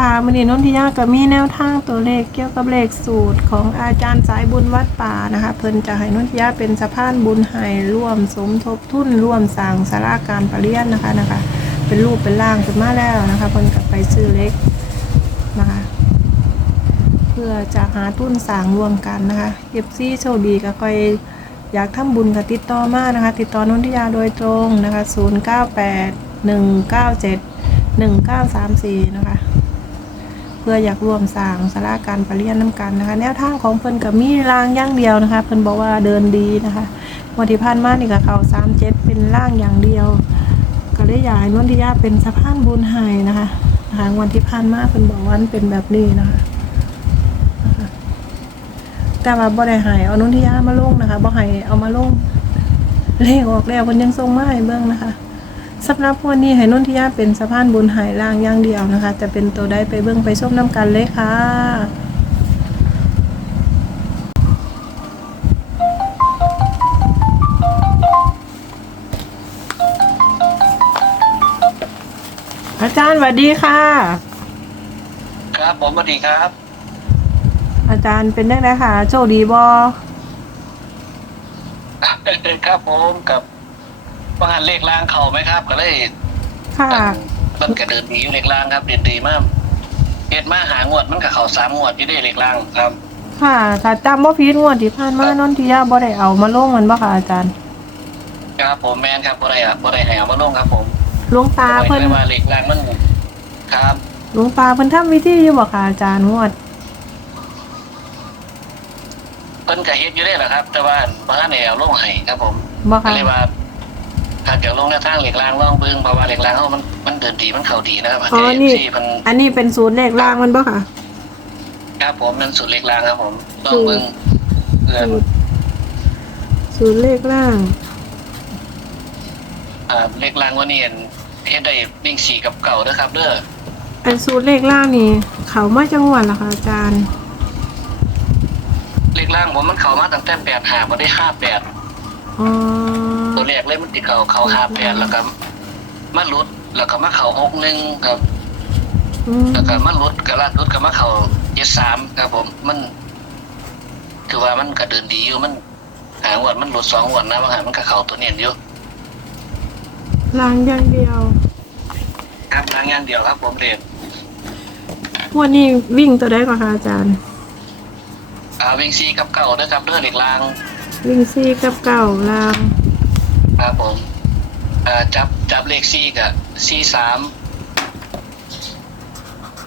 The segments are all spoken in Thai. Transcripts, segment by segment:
ค่ะมันนี้นนทิยาก็มีแนวทางตัวเลขเกี่ยวกับเลขสูตรของอาจารย์สายบุญวัดป่านะคะ เพิ่นจะให้นนทิยาเป็นสะพานบุญให้ร่วมสมทบทุนร่วมสร้างสาราการประเรียนนะคะนะคะ เป็นรูปเป็นร่างขึ้นมาแล้วนะคะเพิ่นก็ไปซื้อเลขนะคะ เพื่อจะหาทุนสร้างรวมกันนะคะเอฟซีโชคดีก็คอยอยากทำบุญกับติดต่อมานะคะ ติดต่อนนทิยาโดยตรงนะคะ 098 197 1934 นะคะ พื่ออยากร่วมสร้างสาราการประเรียนน้ำกันนะคะ แนวทางของเพิ่นกับมีรางย่างเดียวนะคะ เพิ่นบอกว่าเดินดีนะคะวันที่ผ่านมานี่ก็เขาสามเจ็ดเป็นร่างอย่างเดียว ก็เลยอยากให้นนทิยาเป็นสะพานบุญให้นะคะนะคะวันที่ผ่านมาเพิ่นบอกว่ามันเป็นแบบนี้นะคะแต่ว่าบ่ได้ให้เอานุนทิยามาลงนะคะบ่ให้เอามาลงเลขออกแล้วเพิ่นยังส่งมาให้เบิ่งนะคะ สำหรับวันนี้ให้นุ่นทิยาเป็นสะพานบุญหายล่างอย่างเดียวนะคะ จะเป็นตัวได้ไปเบื้องไปชมน้ำกันเลยค่ะอาจารย์สวัสดีค่ะ ครับผมสวัสดีครับ อาจารย์เป็นได้ไงคะโชคดีบอครับผมกับ ประหารเลขล่างเข่าไหมครับ ก็เลยค่ะ มันกระเดินดีอยู่เลขล่างครับเด่นดีมากเฮ็ดมาหางวดมันกับเข่าสามงวดที่ได้เลขล่างครับ ค่ะถ้าจำว่าพีทงวดที่ผ่านมานนทิยาบ่ได้เอามาลงมันบ่ค่ะอาจารย์ครับผมแมนครับบ่ได้อะบ่ได้ให้เอามาลงครับ ผมหลวงตาเพิ่นไม่ได้ว่าเลขล่างมันครับหลวงตาเพิ่นทำวิธีอยู่บ่ค่ะอาจารย์งวดเพิ่นก็เฮ็ดอยู่ได้แหละครับ แต่ว่าบ่ทันได้เอาลงให้ครับผมบ่ก็ค่ะเลยว่า ถ้าจะลงแนวทางเลขล่างลองเบิ่งเพราะว่าเลขล่างเฮามันมันเดินดีมันเข้าดีนะครับอ๋อนี่ ที่มันอันนี้เป็นศูนย์เลขล่างมันบ่ค่ะ ครับผมนั่นสุดเลขล่างครับผมลองเบิ่งเพื่อศูนย์ศูนย์เลขล่าง อ่าเลขล่างว่านี่เห็นเฮ็ดได้วิ่งสี่กับเก่าเด้อครับเด้ออันศูนย์เลขล่างนี่ เขามาจังหวัดเหรอคะอาจารย์เลขล่างผมมันเข้ามาตั้งแต่แปดหาบ่ได้ห้าแปดอ๋อตัว แรกเลยมันติดเข้าเข้าห้าแปดแล้วก็มาหลุดแล้วก็มาเข้าหกหนึ่งครับ อืมแล้วก็มาหลุดก็ลาดหลุดก็มาเข้าเจ็ดสามครับ ผมมันคือว่ามันก็เดินดีอยู่มันหางวดมันหลุดสองงวดนะบางหามันก็เข้าตัวเนียนอยู่ล่างอย่างเดียวครับล่างอย่างเดียวครับ ผมเรียนงวันนี้วิ่งตัวได้ก่อนค่ะอาจารย์ อ่าวิ่งสี่กับเก่าเด้อครับเด้อเลขล่างวิ่งซี่กับเก่าล่าง ครับผมอ่าจับจับเลขสี่กับสี่สาม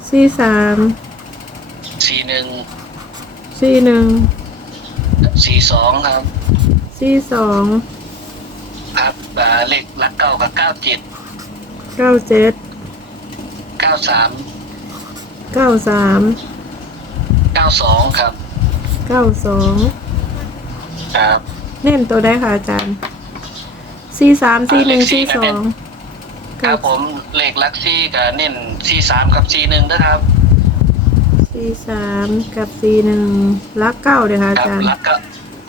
ซี่สามสี่หนึ่งซี่หนึ่งสี่สองครับซี่สองครับอ่าเลขหลักเก้ากับเก้าเจ็ดเก้าเจ็ดเก้าสามเก้าสามเก้าสองครับเก้าสองครับ เน้นตัวได้ค่ะอาจารย์ ซี่สามซี่หนึ่งซี่สองครับผมเลขหลักสี่กับเน้นสี่สามกับสี่หนึ่งนะครับซี่สามกับซี่หนึ่งลักเก้าเลยค่ะอาครัจารย์หลักก็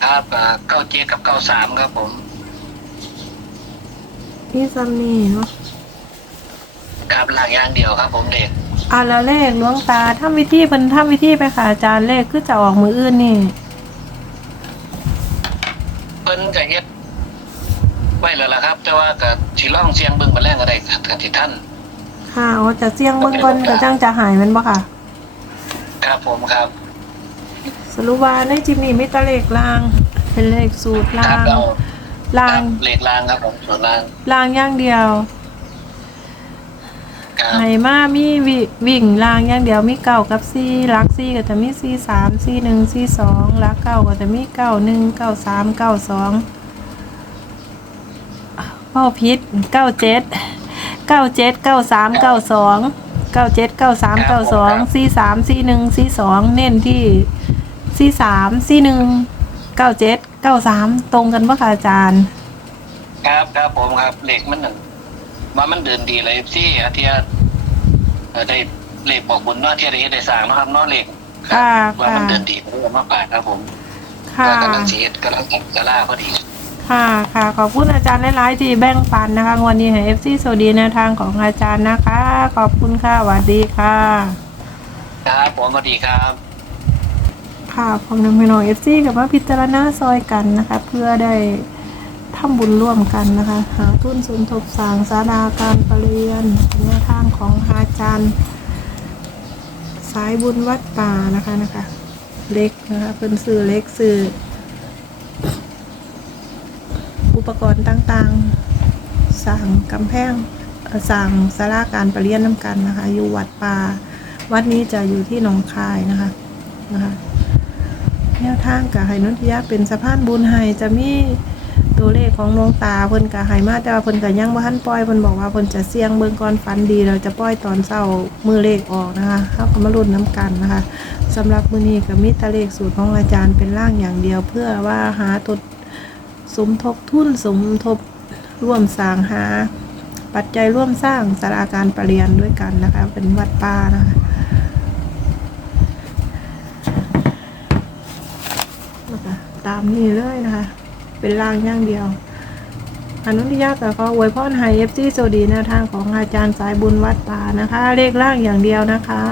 ครับอ่าเก้าเจ็ดกับเก้าสามครับผมนี่ซัมนี่เนาะครับหลักอย่างเดียวครับผมเด็กอ่าแล้วเลขหลวงตาทำวิธีเพิ่นทำวิธีไปค่ะอาจารย์เลขคือจะออกมืออื่นนี่เพิ่นกับเฮ็ด ไว้แล้วล่ะครับ แต่ว่ากับสีล่องเสียงเบิ่งมาแรงอะไรกับที่ท่านค่ะอ๋อจะเสี่ยงเบิ่งก่อนก็จังจะหายแมันบ่ค่ะ ครับผมครับสรุปว่าในจิมนี่มีแตะเลขล่าง เป็นเลขสูตรคล่ารับงเราล่างครับเลขล่างครับผมส่วนล่างล่างอย่างเดียวครับไหมามีวิวิ่งล่างอย่างเดียวมีเก้ากับซี่ลักซี่ก็จะมีซี่สามซี่หนึ่งซี่สองลักเก้าก็จะมีเก้าหนึ่งเก้าสามเก้าสอง เป้าพิษเก้าเจ็ดเก้าเจ็ดเก้าสามเก้าสองเก้าเจ็ดเก้าสามเก้าสองซี่สามซี่หนึ่งซี่สองเน้นที่ซี่สามซี่หนึ่งเก้าเจ็ดเก้าสามตรงกันปะคะอาจารย์ ครับครับผมครับเลขมันหนึ่งว่ามันเดินดีเลยที่อาทิตย์เอ่อได้เลขบอกบุญเนาะที่ได้เฮ็ดได้สร้างเนาะครับเนาะเลขครับค่ะว่ามันค่ะเดินดีผมมาปากครับผมค่ะก็กำลังสิเฮ็ดกำลังตัดกะลาพอดี ค่ะค่ะขอบคุณอาจารย์หลายๆที่แบ่งปันนะคะงวันนี้ให้เอฟซีโซดีแนวทางของอาจารย์นะคะ ขอบคุณค่ะสวัสดีค่ะ ครับผมสวัสดีครับ ค่ะผมนำพี่น้องเอฟซีกับว่าพิจารณาซอยกันนะคะ เพื่อได้ทำบุญร่วมกันนะคะ หาทุนสมทบสร้างศาลาการประเรียนเป็นแนวทางของอาจารย์ สายบุญวัดป่านะคะนะคะ เล็กนะคะเป็นสื่อเล็กสื่อ อุปกรณ์ต่างๆสั่งกำแพงสั่งสาราการประเรียนน้ำกันนะคะ อยู่วัดป่าวัดนี้จะอยู่ที่หนองคายนะคะนะคะแนวทางกับไหนนทิยาเป็นสะพานบุญไห้จะมีตัวเลขของหลวงตาเพิ่นกับไห้มาแต่ว่าเพิ่นกับยังบ่ทันปล่อยเพิ่นบอกว่าเพิ่นจะเสี่ยงเบิ่งก่อนฟันดีเราจะปล่อยตอนเช้ามือเลขออกนะคะเฮาก็มาลุ้นน้ำกันนะคะสำหรับมื้อนี้ก็มีตะเลขสูตรของอาจารย์เป็นร่างอย่างเดียว เพื่อว่าหาตัว สมทบทุนสมทบร่วมสร้างหา ปัจจัยร่วมสร้างสาราการประเรียนด้วยกันนะคะ เป็นวัดป่านะคะตามนี้เลยนะคะ เป็นร่างอย่างเดียวอนุทิยากับขอวยพรให้เอฟซีโซดีแนวทางของอาจารย์สายบุญวัดป่านะคะ เลขร่างอย่างเดียวนะคะ